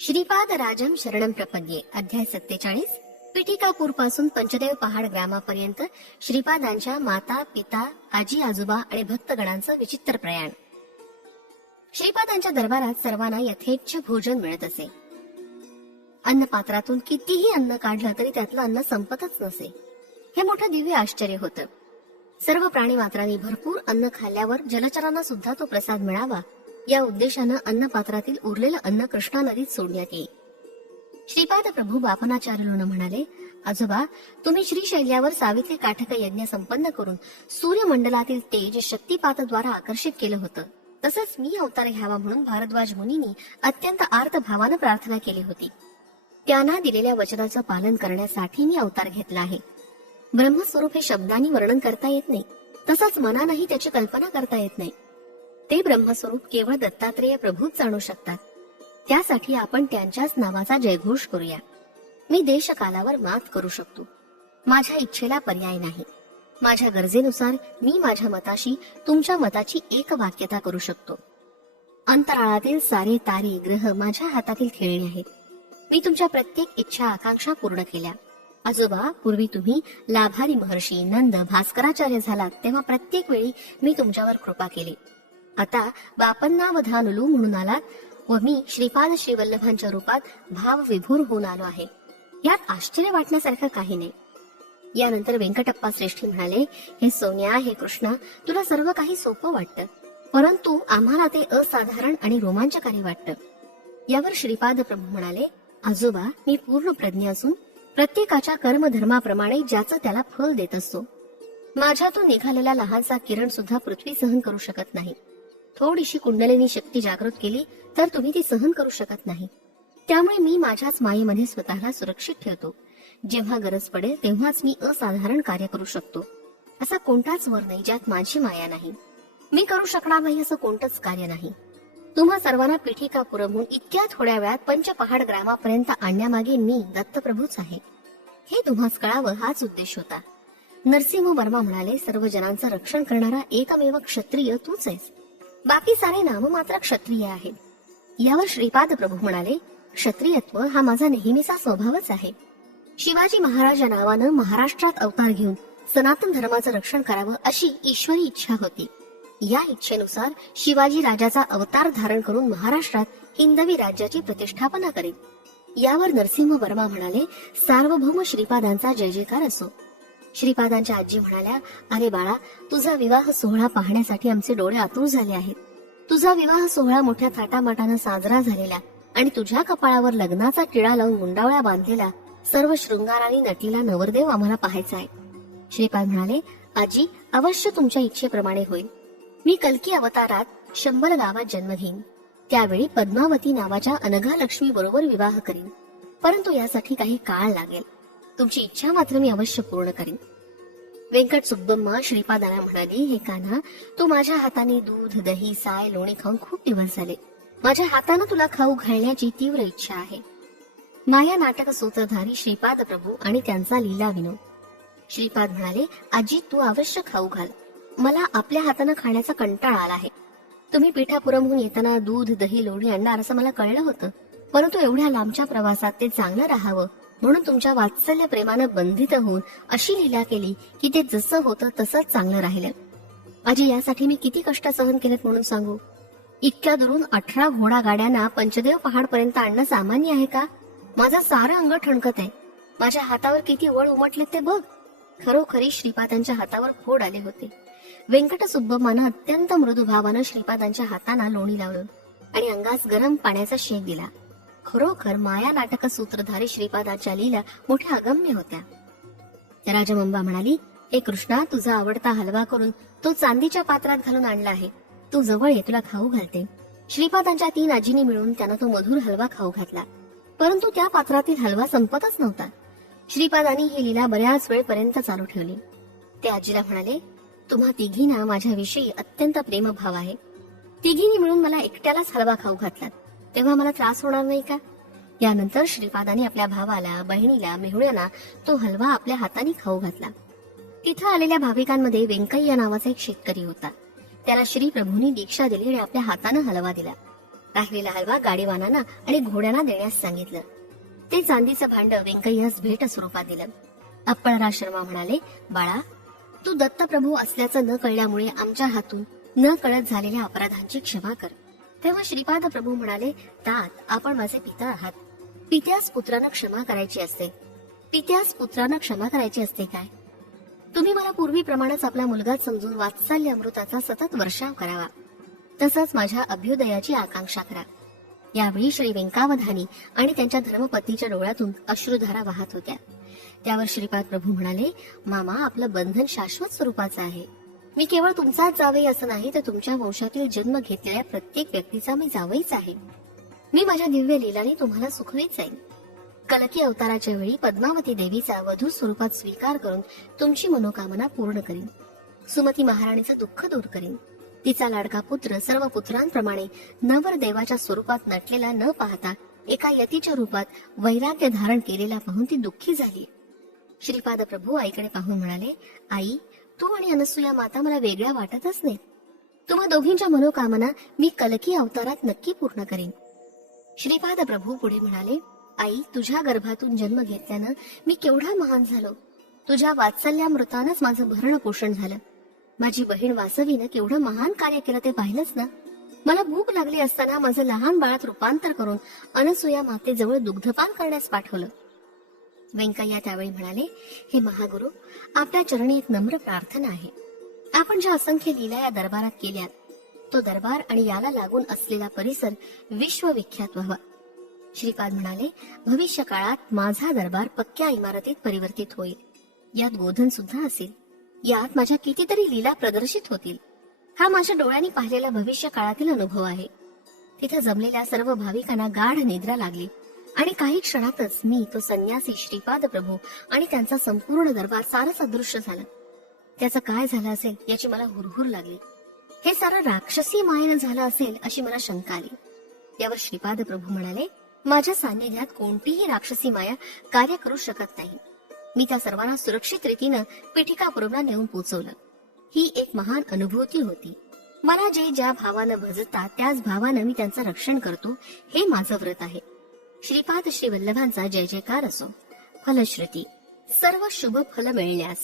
श्रीपाद राजम शरणम प्रपद्ये अध्याय 47. पिठिकापूर पासून पंचदेव पहाड ग्रामापर्यंत श्रीपादांच्या माता पिता आजी आजोबा आणि भक्तगणांचं विचित्र प्रयाण. श्रीपादांच्या दरबारात सर्वांना यथेच्छ भोजन मिळत असे. अन्नपात्रातून कितीही अन्न काढलं तरी त्यातलं अन्न संपतच नसे. हे मोठं दिव्य आश्चर्य होतं. सर्व प्राणीमात्रांनी भरपूर अन्न खाल्ल्यावर जलचरांना सुद्धा तो प्रसाद मिळावा या उद्देशानं अन्नपात्रातील उरलेलं अन्न कृष्णा नदीत सोडण्यात येईल. श्रीपाद प्रभू बापनाचार्युला म्हणाले, आजोबा, तुम्ही श्रीशैल्यावर सावित्री काठक यज्ञ संपन्न करून सूर्यमंडलातील तेज शक्तिपातद्वारा आकर्षित केलं होतं. तसंच मी अवतार घ्यावा म्हणून भारद्वाज मुनींनी अत्यंत आर्त भावानं प्रार्थना केली होती. त्यांना दिलेल्या वचनाचं पालन करण्यासाठी मी अवतार घेतला आहे. ब्रह्मस्वरूप हे शब्दांनी वर्णन करता येत नाही, तसंच मनानंही त्याची कल्पना करता येत नाही. ते ब्रह्मस्वरूप केवळ दत्तात्रेय प्रभूच जाणू शकतात. त्यासाठी आपण त्यांच्याच नावाचा जयघोष करूया. मी देशकालावर मात करू शकतो. माझ्या इच्छेला पर्याय नाही. माझ्या गरजेनुसार मी माझ्या मताशी तुमच्या मताची एक वाक्यता करू शकतो. अंतराळातील सारे तारे ग्रह माझ्या हातातील खेळणी आहेत. मी तुमच्या प्रत्येक इच्छा आकांक्षा पूर्ण केल्या. आजोबा, पूर्वी तुम्ही लाभारी महर्षी नंद भास्कराचार्य झालात तेव्हा प्रत्येक वेळी मी तुमच्यावर कृपा केली. आता बापन्ना वधानुलू म्हणून आलात व मी श्रीपाद श्रीवल्लभांच्या रूपात भाव विभूर होऊन आलो आहे. यात आश्चर्य वाटण्यासारखं काही नाही. यानंतर व्यंकटप्पा श्रेष्ठी म्हणाले, हे सोन्या, हे कृष्णा, तुला सर्व काही सोपं वाटतं, परंतु आम्हाला ते असाधारण आणि रोमांचकारी वाटतं. यावर श्रीपाद प्रभू म्हणाले, आजोबा, मी पूर्ण प्रज्ञ असून प्रत्येकाच्या कर्मधर्माप्रमाणे ज्याचं त्याला फल देत असतो. माझ्यातून निघालेला लहानसा किरण सुद्धा पृथ्वी सहन करू शकत नाही. थोडीशी कुंडलिनी शक्ती जागृत केली तर तुम्ही ती सहन करू शकत नाही. त्यामुळे मी माझ्याच मायेमध्ये स्वतःला सुरक्षित ठेवतो. जेव्हा गरज पडेल तेव्हाच मी असाधारण कार्य करू शकतो. असा कोणताच वर नाही ज्यात माझी माया नाही. मी करू शकणार नाही असं कोणतंच कार्य नाही. तुम्हा सर्वांना पिठिकापुरमहून इतक्या थोड्या वेळात पंचपहाड ग्रामापर्यंत आणण्यामागे मी दत्तप्रभूच आहे. हे तुम्हास कळावं हाच उद्देश होता. नरसिंह वर्मा म्हणाले, सर्व जनांचं रक्षण करणारा एकमेव क्षत्रिय तूच आहेस. बाकी सारे नाममात्र क्षत्रिय आहेत. यावर श्रीपाद प्रभू म्हणाले, क्षत्रियत्व हा माझा नेहमीचा स्वभावच आहे. शिवाजी महाराज या नावानं महाराष्ट्रात अवतार घेऊन सनातन धर्माचं रक्षण करावं अशी ईश्वरी इच्छा होती. या इच्छेनुसार शिवाजी राजाचा अवतार धारण करून महाराष्ट्रात हिंदवी राज्याची प्रतिष्ठापना करेल. यावर नरसिंह वर्मा म्हणाले, सार्वभौम श्रीपादांचा जय जयकार असो. श्रीपादांच्या आजी म्हणाल्या, अरे बाळा, तुझा विवाह सोहळा पाहण्यासाठी आमचे डोळे आतुर झाले आहेत. तुझा विवाह सोहळा मोठ्या थाटामाटानं साजरा झालेला आणि तुझ्या कपाळावर लग्नाचा टिळा लावून मुंडावळ्या बांधलेला सर्व शृंगाराने नटलेला नवरदेव आम्हाला पाहायचा आहे. श्रीपाद म्हणाले, आजी, अवश्य तुमच्या इच्छेप्रमाणे होईल. मी कल्की अवतारात शंभर गावात जन्म घेईन. त्यावेळी पद्मावती नावाच्या अनघा लक्ष्मी बरोबर विवाह करीन. परंतु यासाठी काही काळ लागेल. तुमची इच्छा मात्र मी अवश्य पूर्ण करीन. व्यंकट सुब्बम्मा श्रीपादाला म्हणाली, हे कान्हा, तू माझ्या हाताने दूध दही साय लोणी खाऊन खूप दिवस झाले. माझ्या हाताने तुला खाऊ घालण्याची तीव्र इच्छा आहे. माया नाटक सूत्रधारी श्रीपाद प्रभू आणि त्यांचा लीला विनोद. श्रीपाद म्हणाले, आजी, तू अवश्य खाऊ घाल. मला आपल्या हाताने खाण्याचा कंटाळा आला आहे. तुम्ही पिठापुरमहून येताना दूध दही लोणी आणणार असं मला कळलं होतं, परंतु एवढ्या लांबच्या प्रवासात ते चांगलं राहावं म्हणून तुमच्या वात्सल्य प्रेमानं बंधित होऊन अशी लीला केली की ते जसं होतं तसंच चांगलं राहिलं. आजी, यासाठी मी किती कष्ट सहन केलेत म्हणून सांगू. इतक्या दुरून 18 घोडा गाड्यांना पंचदेव पहाड पर्यंत आणणं सामान्य आहे का? माझं सारं अंग ठणकत आहे. माझ्या हातावर किती वळ उमटले ते बघ. खरोखरी श्रीपादांच्या हातावर फोड आले होते. व्यंकट सुब्बम्मानं अत्यंत मृदू भावानं श्रीपादांच्या हातांना लोणी लावलं आणि अंगास गरम पाण्याचा शेक दिला. खरोखर माया नाटक सूत्रधारी श्रीपादाच्या लीला मोठ्या अगम्य होत्या. राजमंबा म्हणाली, हे कृष्णा, तुझा आवडता हलवा करून तो चांदीच्या पात्रात घालून आणला आहे. तू जवळ ये, तुला खाऊ घालते. श्रीपादांच्या 3 आजींनी मिळून त्यांना तो मधुर हलवा खाऊ घातला, परंतु त्या पात्रातील हलवा संपतच नव्हता. श्रीपादांनी ही लीला बऱ्याच वेळपर्यंत चालू ठेवली. ते आजीला म्हणाले, तुम्हा तिघींना माझ्याविषयी अत्यंत प्रेमभाव आहे. तिघींनी मिळून मला एकट्यालाच हलवा खाऊ घातला, तेव्हा मला त्रास होणार नाही का? यानंतर श्रीपादांनी आपल्या भावाला, बहिणीला, मेहुण्यांना तो हलवा आपल्या हाताने खाऊ घातला. तिथं आलेल्या भाविकांमध्ये व्यंकय्या नावाचा एक शेतकरी होता. त्याला श्री प्रभूंनी दीक्षा दिली आणि आपल्या हाताने हलवा दिला. राहिलेला हलवा गाडीवानांना आणि घोड्यांना देण्यास सांगितलं. ते चांदीचं भांड व्यंकय्यास भेट स्वरूपात दिलं. अप्पळराज शर्मा म्हणाले, बाळा, तू दत्तप्रभू असल्याचं न कळल्यामुळे आमच्या हातून न कळत झालेल्या अपराधांची क्षमा कर. तेव्हा श्रीपाद प्रभू म्हणाले, तात, आपण माझे पिता आहात. पित्यास पुत्रानं क्षमा करायची असते. पित्यास पुत्रानं क्षमा करायची असते काय? तुम्ही मला पूर्वीप्रमाणेच आपला मुलगाच समजून वात्सल्य अमृताचा सतत वर्षाव करावा. तसंच माझ्या अभ्युदयाची आकांक्षा करा. यावेळी श्री व्यंकावधानी आणि त्यांच्या धर्मपत्नीच्या डोळ्यातून अश्रुधारा वाहत होत्या. त्यावर श्रीपाद प्रभू म्हणाले, मामा, आपलं बंधन शाश्वत स्वरूपाचं आहे. मी केवळ तुमचाच जावई असं नाही, तर तुमच्या वंशातील जन्म घेतलेल्या प्रत्येक व्यक्तीचा मी जावईच आहे. मी माझ्या दिव्य लीलाने तुम्हाला सुखवीत जाईन. कलकी अवताराच्या वेळी पद्मावती देवीचा वधू स्वरूपात स्वीकार करून तुमची मनोकामना पूर्ण करीन. सुमती महाराणीचं दुःख दूर करीन. तिचा लाडका पुत्र सर्व पुत्रांप्रमाणे नवरदेवाच्या स्वरूपात नटलेला न पाहता एका यतीच्या रूपात वैराग्य धारण केलेला पाहून ती दुःखी झाली. श्रीपाद प्रभू आईकडे पाहून म्हणाले, आई, तू आणि अनसूया माता मला वेगळ्या वाटतच नाही. तुम्हा दोघींच्या मनोकामना मी कलकी अवतारात नक्की पूर्ण करेन. श्रीपाद प्रभू पुढे म्हणाले, आई, तुझ्या गर्भातून जन्म घेतल्यानं मी केवढा महान झालो. तुझ्या वात्सल्यामृतानंच माझं भरण पोषण झालं. माझी बहीण वासवीनं केवढं महान कार्य केलं ते पाहिलंच ना. मला भूक लागली असताना माझं लहान बाळात रूपांतर करून अनसूया मातेजवळ दुग्धपान करण्यास पाठवलं. व्यंकय्या त्यावेळी म्हणाले, हे महागुरु, आपल्या चरणी एक नम्र प्रार्थना आहे. आपण ज्या असंख्य लीला या दरबारात केल्यात, तो दरबार आणि याला लागून असलेला परिसर विश्वविख्यात व्हावा. श्रीपाद म्हणाले, भविष्य काळात माझा दरबार पक्क्या इमारतीत परिवर्तित होईल. यात गोधन सुद्धा असेल. यात माझ्या कितीतरी लीला प्रदर्शित होतील. हा माझ्या डोळ्यांनी पाहिलेला भविष्य काळातील अनुभव आहे. तिथे जमलेल्या सर्व भाविकांना गाढ निद्रा लागली आणि काही क्षणातच मी, तो संन्यासी श्रीपाद प्रभू आणि त्यांचा संपूर्ण दरबार सारंच अदृश्य झालं. त्याचं काय झालं असेल याची मला हुरहुर लागली. हे सारं राक्षसी मायेनं झालं असेल अशी मला शंका आली. यावर श्रीपाद प्रभू म्हणाले, माझ्या सान्निध्यात कोणतीही राक्षसी माया कार्य करू शकत नाही. मी त्या सर्वांना सुरक्षित रीतीनं पीठिकापुरमला नेऊन पोचवलं. ही एक महान अनुभूती होती. मला जे ज्या भावानं भजतात त्याच भावानं मी त्यांचं रक्षण करतो, हे माझं व्रत आहे. श्रीपाद श्री वल्लभांचा जय जयकार असो. फलश्रुती, सर्व शुभ फल मिळण्यास.